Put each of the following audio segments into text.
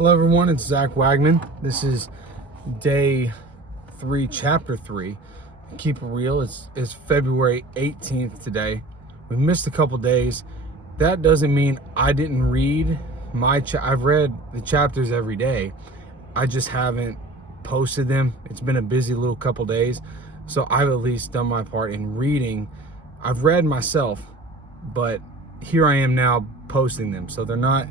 Hello everyone, it's Zach Wagman. This is day 3, chapter 3. Keep it real, it's February 18th today. We missed a couple days. That doesn't mean I didn't read I've read the chapters every day. I just haven't posted them. It's been a busy little couple days. So I've at least done my part in reading. I've read myself, but here I am now posting them. So they're not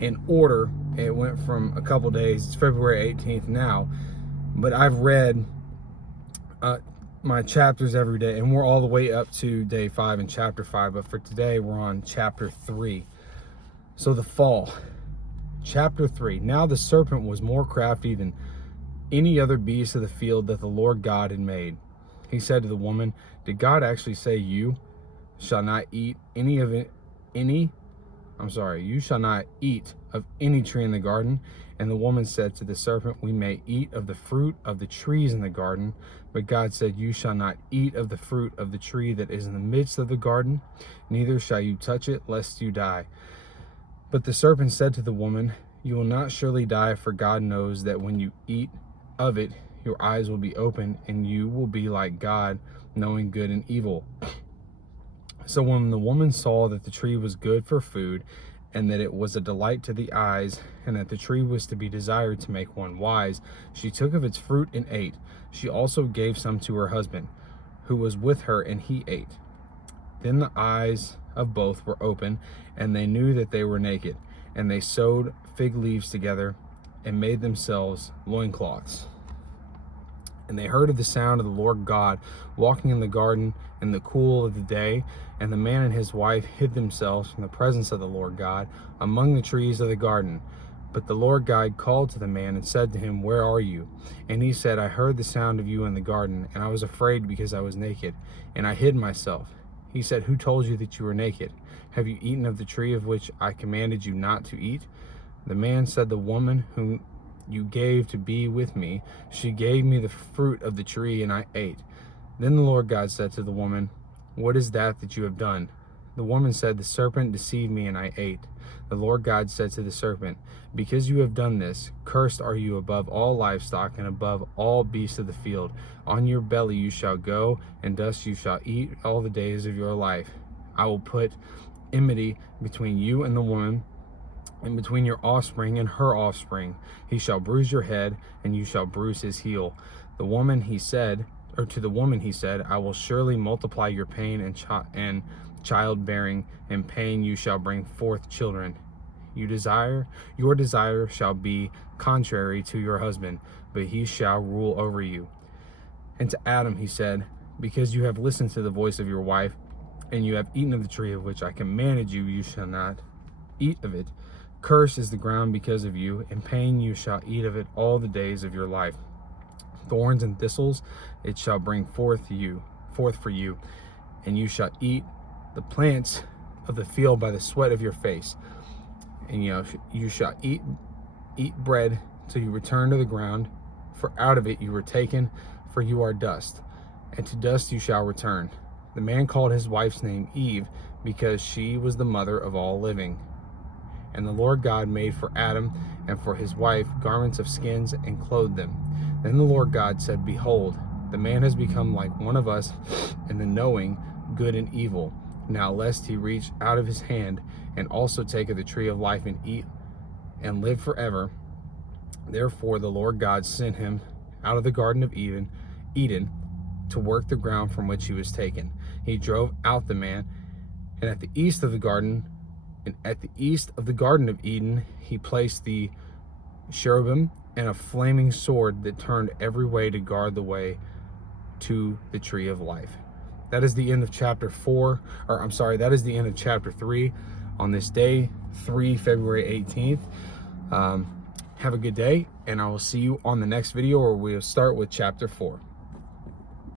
in order. It went from a couple days. It's February 18th now, but I've read my chapters every day, and we're all the way up to day 5 and chapter 5. But for today, we're on chapter 3. So the fall, chapter 3. Now the serpent was more crafty than any other beast of the field that the Lord God had made. He said to the woman, "Did God actually say you shall not eat you shall not eat of any tree in the garden?" And the woman said to the serpent, "We may eat of the fruit of the trees in the garden, but God said, you shall not eat of the fruit of the tree that is in the midst of the garden, neither shall you touch it, lest you die." But the serpent said to the woman, "You will not surely die, for God knows that when you eat of it, your eyes will be opened, and you will be like God, knowing good and evil." So when the woman saw that the tree was good for food, and that it was a delight to the eyes, and that the tree was to be desired to make one wise, she took of its fruit and ate. She also gave some to her husband, who was with her, and he ate. Then the eyes of both were open, and they knew that they were naked, and they sewed fig leaves together, and made themselves loincloths. And they heard of the sound of the Lord God walking in the garden in the cool of the day, and the man and his wife hid themselves from the presence of the Lord God among the trees of the garden. But the Lord God called to the man and said to him, "Where are you?" And he said, "I heard the sound of you in the garden, and I was afraid because I was naked, and I hid myself." He said, "Who told you that you were naked? Have you eaten of the tree of which I commanded you not to eat?" The man said, "The woman whom you gave to be with me, she gave me the fruit of the tree, and I ate." Then the Lord God said to the woman, "What is that you have done?" The woman said, "The serpent deceived me, and I ate." The Lord God said to the serpent, "Because you have done this, cursed are you above all livestock and above all beasts of the field. On your belly you shall go, and dust you shall eat all the days of your life. I will put enmity between you and the woman, and between your offspring and her offspring. He shall bruise your head, and you shall bruise his heel." To the woman he said, "I will surely multiply your pain and childbearing. In pain you shall bring forth children. Your desire shall be contrary to your husband, but he shall rule over you." And to Adam he said, "Because you have listened to the voice of your wife, and you have eaten of the tree of which I commanded you, you shall not eat of it. Cursed is the ground because of you. In pain you shall eat of it all the days of your life. Thorns and thistles it shall bring forth for you, and you shall eat the plants of the field by the sweat of your face. And you shall eat bread till you return to the ground, for out of it you were taken, for you are dust, and to dust you shall return." The man called his wife's name Eve, because she was the mother of all living. And the Lord God made for Adam and for his wife garments of skins and clothed them. Then the Lord God said, "Behold, the man has become like one of us in the knowing good and evil. Now lest he reach out of his hand and also take of the tree of life and eat and live forever." Therefore the Lord God sent him out of the Garden of Eden to work the ground from which he was taken. He drove out the man, and at the east of the Garden of Eden, he placed the cherubim and a flaming sword that turned every way to guard the way to the tree of life. That is the end of chapter 3 on this day 3, February 18th. Have a good day, and I will see you on the next video where we'll start with chapter 4.